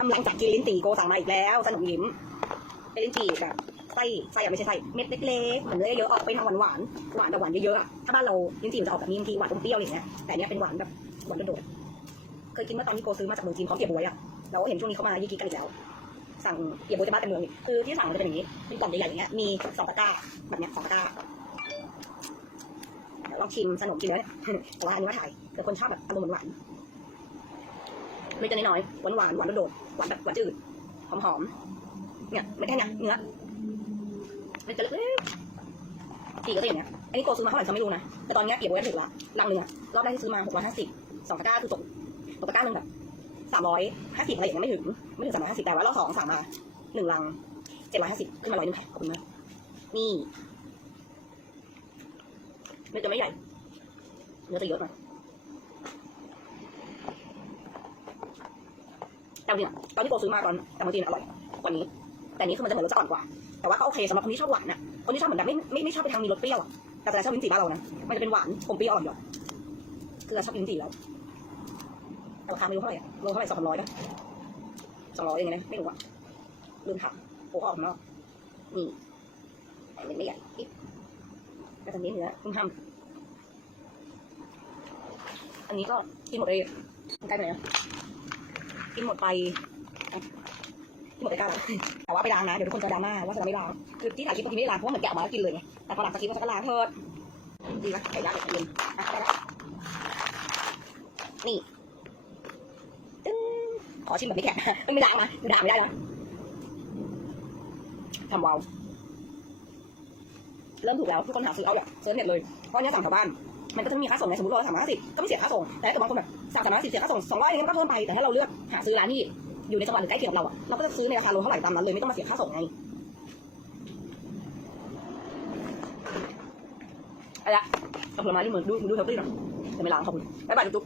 กำลังจากกินลิ้นจี่โกสั่งมาอีกแล้ว สนุกยิ้ม เป็นลิ้นจี่กับไส้ไส้อะไม่ใช่ไส้เม็ดเล็กๆเหมือนเนื้อเยอะออกไปทางหวานหวานหวานแต่หวานเยอะๆอะถ้าบ้านเราลิ้นจี่มันจะออกแบบนี้บางทีหวานอมเปรี้ยวอย่างเงี้ยแต่เนี้ยเป็นหวานแบบหวานโดดเคยกินเมื่อตอนที่โกซื้อมาจากเมืองจีนพร้อมเกี๊ยวบวยอะเราเห็นช่วงนี้เขามายี่กิกันอีกแล้ว สั่งเกี๊ยวบวยจากบ้านเต็มเมืองคือที่สั่งมันจะเป็นอย่างนี้เป็นกล่องใหญ่ๆอย่างเงี้ยมีสองตะกร้าแบบเนี้ยสองตะกร้าลองชิมสนุกกินแล้วเนี่ยแต่ว่าอันนี้ว่าถ่ายแต่คนชอบแบบอารมณ์หวาน ไม่จะน้อยๆหวานหวานหวานโดดหวานแบบหวานจืดหอมๆเนี่ยไม่แค่เนี้ยเนื้อมันจะเล็กๆสีก็จะอย่างเนี้ยอันนี้โกซื้อมาเท่าไหร่ฉันไม่รู้นะแต่ตอนเนี้ยเก็บไว้ถูกละลังหนึ่งอรอบแรกที่ซื้อมาหกร้อยห้าสิบสองตะกร้าคือตกตกตะกร้าหนึ่งแบบสามร้อยห้าสิบอะไรอย่างเงี้ยไม่ถึงไม่ถึงสามร้อยห้าสิบแต่ว่ารอบสองสั่งมาหนึ่งลังเจ็ดร้อยห้าสิบขึ้นมาร้อยหนึงค่ะขอบคุณมากนี่มันจะไม่ใหญ่เนื้อจะเยอะหน่อย แต่จริงอะตอนที่โกซื้อมาตอนแต่บางทีอร่อยกว่านี้ แต่นี้คือมันจะเหมือนรสจะอ่อนกว่า แต่ว่าก็โอเคสำหรับคนที่ชอบหวานอะคนที่ชอบเหมือนแบบไม่ไม่ไม่ชอบไปทางมีรสเปรี้ยวอะแต่จะชอบลิ้นจี่บ้านเรานะมันจะเป็นหวานอมเปรี้ยวอ่อนหยอดคือเราชอบลิ้นจี่แล้วราคาไม่รู้เท่าไหร่อะโลเท่าไหร่สองร้อยป่ะสองร้อยยังไงนะไม่รู้อะลืมถามโอ้ก็ออกข้างนอกนี่แต่ไม่ใหญ่ปิ๊บแล้วตอนนี้เนื้อเพิ่งทำอันนี้ก็กินหมดเลยใกล้ไหนอะ กินหมดไปอะกินหมดไปเก้าแล้วแต่ว่าไปล้างนะ เดี๋ยวทุกคนจะดราม่าว่าฉันไม่ล้าง คือที่ถ่ายคลิปเมื่อกี้ไม่ได้ล้างเพราะว่าเหมือนแกะออกมาแล้วกินเลยไง แต่พอหลังจากคลิปฉันก็ล้างเถิดดีนะไก่ย่างไก่เย็นอะได้ล้วนี่ตึ้งขอชิมแบบไม่แกะไม่ไม่ล้างมาด่าไม่ได้แล้วทำวาวเริ่มถูกแล้วทุกคนหาซื้อเอาอย่าเซิร์ชเน็ตเลยเพราะนเนี้ยสั่งแถวบ้าน มันก็จะมีค่าส่งไงสมมติเราสามร้อยห้าสิบก็ไม่เสียค่าส่ง แต่ถ้าเกิดบางคนแบบสั่งสามร้อยสิบเสียค่าส่งสองร้อยอะไรเงี้ยมันก็เพิ่มไป แต่ถ้าเราเลือกหาซื้อร้านที่อยู่ในจังหวัดหรือใกล้เคียงกับเราอะเราก็จะซื้อในราคาลงเท่าไหร่ตามนั้นเลยไม่ต้องมาเสียค่าส่งไงอะไรละเอาผลไม้ที่มือดูดูเทปปี้หน่อยจะไม่ล้างขอบคุณบ๊ายบายจุ๊บ